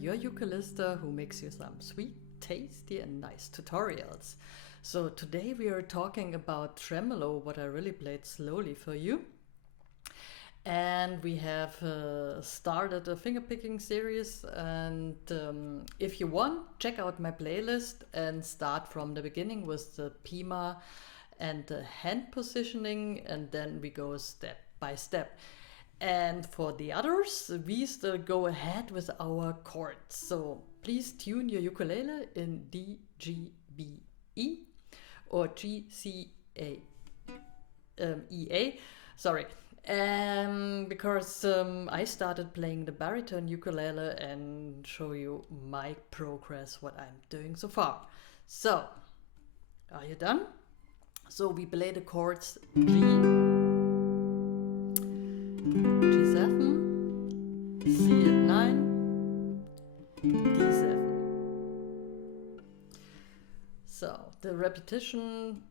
your ukulista who makes you some sweet, tasty and nice tutorials. So today we are talking about tremolo, what I really played slowly for you. And we have started a fingerpicking series, and if you want, check out my playlist and start from the beginning with the Pima and the hand positioning, and then we go step by step. And for the others, we still go ahead with our chords. So please tune your ukulele in D, G, B, E or G, C, A, E, A. Sorry. Because I started playing the baritone ukulele and show you my progress, what I'm doing so far. So, are you done? So we play the chords G, G7, C9, D7. So the repetition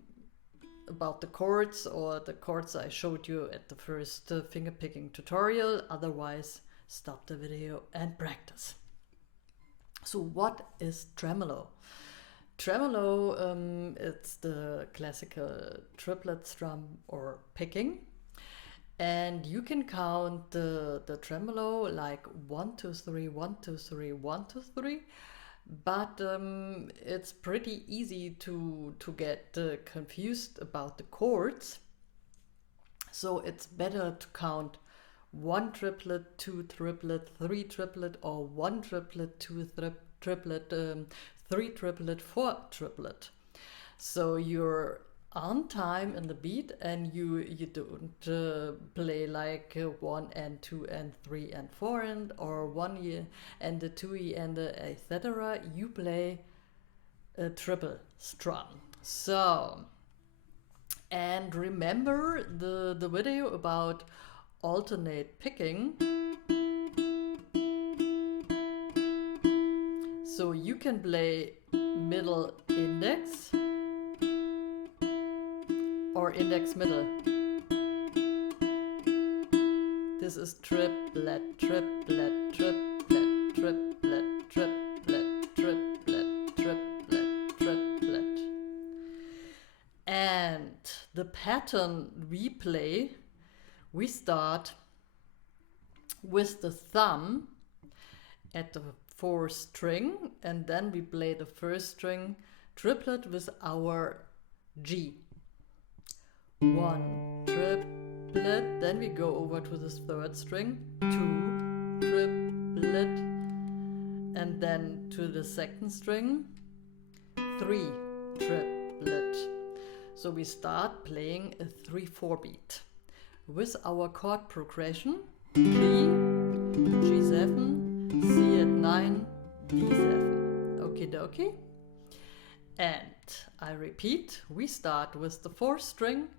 about the chords, or the chords I showed you at the first fingerpicking tutorial. Otherwise, stop the video and practice. So what is tremolo? Tremolo, it's the classical triplet strum or picking. And you can count the tremolo like 1, 2, 3, 1, 2, 3, 1, 2, 3. But it's pretty easy to get confused about the chords. So it's better to count 1 triplet, 2 triplet, 3 triplet, or 1 triplet, 2 triplet, 3 triplet, 4 triplet. So you're on time in the beat, and you don't play like 1 and 2 and 3 and 4 or 1 E and the 2 E and the etc. You play a triple strum. So, and remember the video about alternate picking. So you can play middle index or index middle. This is triplet, triplet, triplet, triplet, triplet, triplet, triplet, triplet. And the pattern we play, we start with the thumb at the 4th string, and then we play the 1st string triplet with our G. 1 triplet, then we go over to this 3rd string, 2 triplet, and then to the 2nd string, 3 triplet. So we start playing a 3/4 beat with our chord progression G, G7, C9, D7. Okie dokie. And I repeat, we start with the 4th string,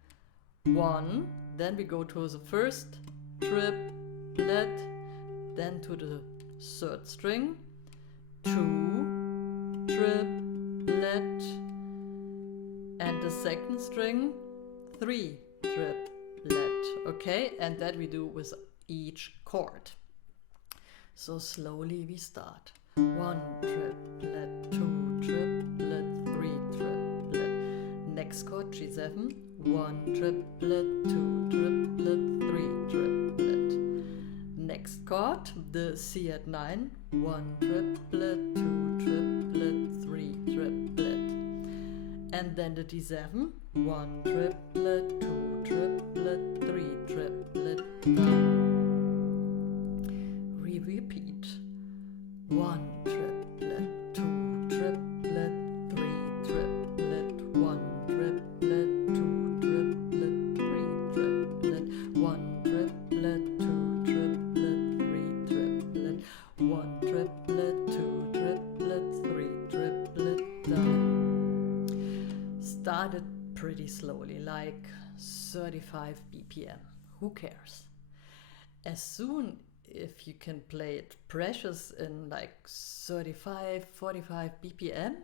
1, then we go to the 1st triplet, then to the 3rd string, 2 triplet, and the 2nd string, 3 triplet. Okay, and that we do with each chord. So slowly we start. 1 triplet, 2 triplet, 3 triplet. Next chord G7, 1 triplet, 2 triplet, 3 triplet. Next chord, the C9, 1 triplet, 2 triplet, 3 triplet. And then the D7, 1 triplet, 2 triplet, 3 triplet. We repeat. 1 triplet, 2 triplet, 3 triplet, 1 triplet, 2 triplet, 3 triplet, 1 triplet, 2 triplet, 3 triplet, 1 triplet, 2 triplet, 3 triplet, down. Started pretty slowly, like 35 BPM. Who cares? As soon if you can play it precious in like 35, 45 BPM,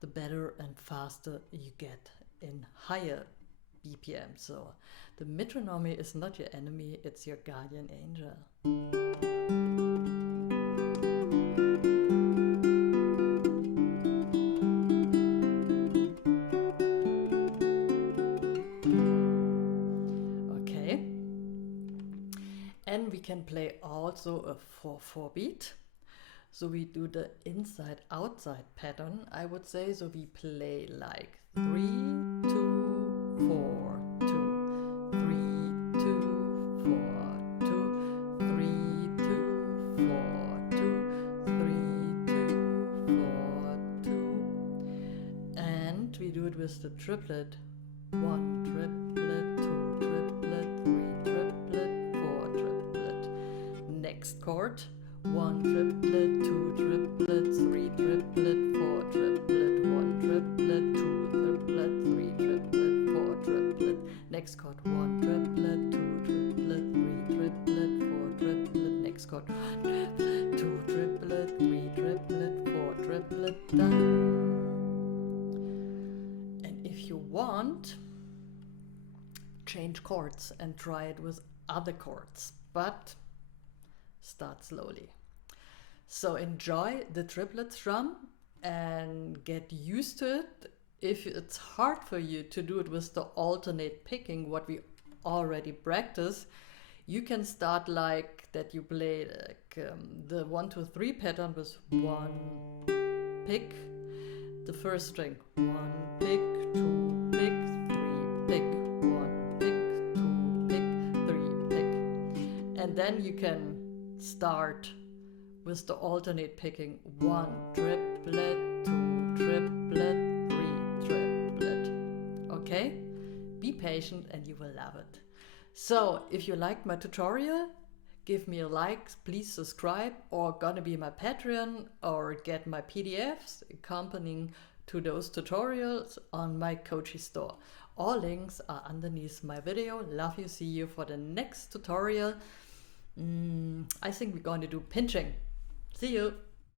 the better and faster you get in higher BPM. So the metronome is not your enemy, it's your guardian angel. play also a 4/4 beat. So we do the inside-outside pattern, I would say. So we play like 3, 2, 4, 2, 3, 2, 4, 2, 3, 2, 4, 2, 3, 2, 4, 2. And we do it with the triplet. 1 triplet, 2 triplet, 3 triplet, 4 triplet. Next chord. 1 triplet, 2 triplet, 3 triplet, 4 triplet, 1 triplet, 2 triplet, 3 triplet, 4 triplet. Next chord. 1 triplet, 2 triplet, 3 triplet, 4 triplet. Next chord. 1 triplet, 2 triplet, 3 triplet, 4 triplet. Done. And if you want, change chords and try it with other chords, but start slowly. So enjoy the triplet strum and get used to it. If it's hard for you to do it with the alternate picking, what we already practice, you can start like that. You play like the 1, 2, 3 pattern with 1 pick, the first string, 1 pick, 2 pick, 3 pick, 1 pick, 2 pick, 3 pick. And then you can start with the alternate picking. 1 triplet, 2 triplet, 3 triplet. Okay? Be patient and you will love it. So if you liked my tutorial, give me a like, please subscribe, or gonna be my Patreon or get my PDFs accompanying to those tutorials on my Kochi store. All links are underneath my video. Love you, see you for the next tutorial. I think we're going to do pinching. See you.